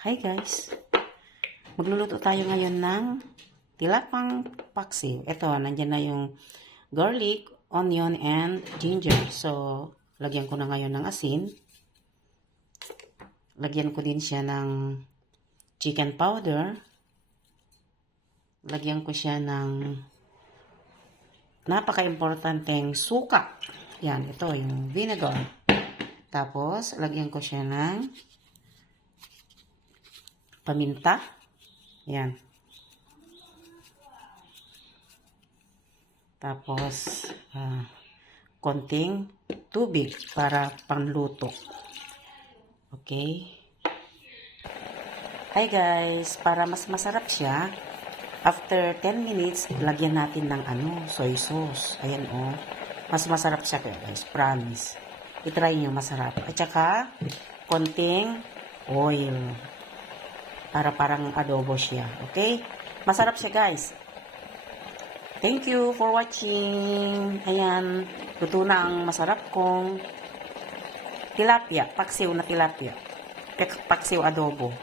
Hi guys! Magluluto tayo ngayon ng tilapang paksiw. Ito, nandyan na yung garlic, onion, and ginger. So, lagyan ko na ngayon ng asin. Lagyan ko din siya ng chicken powder. Lagyan ko siya ng napaka-importanteng suka. Yan, ito yung vinegar. Tapos, lagyan ko siya ng paminta. Yan. Tapos, konting tubig para pangluto. Okay. Hi guys, para mas masarap siya, after 10 minutes, lagyan natin ng soy sauce. Ayan oh. Mas masarap siya guys, promise. I-try nyo, masarap. At saka, konting oil. Para parang adobo siya. Okay? Masarap siya guys. Thank you for watching. Ayan. Luto na ang masarap kong tilapia. Paksiw na tilapia. Paksiw adobo.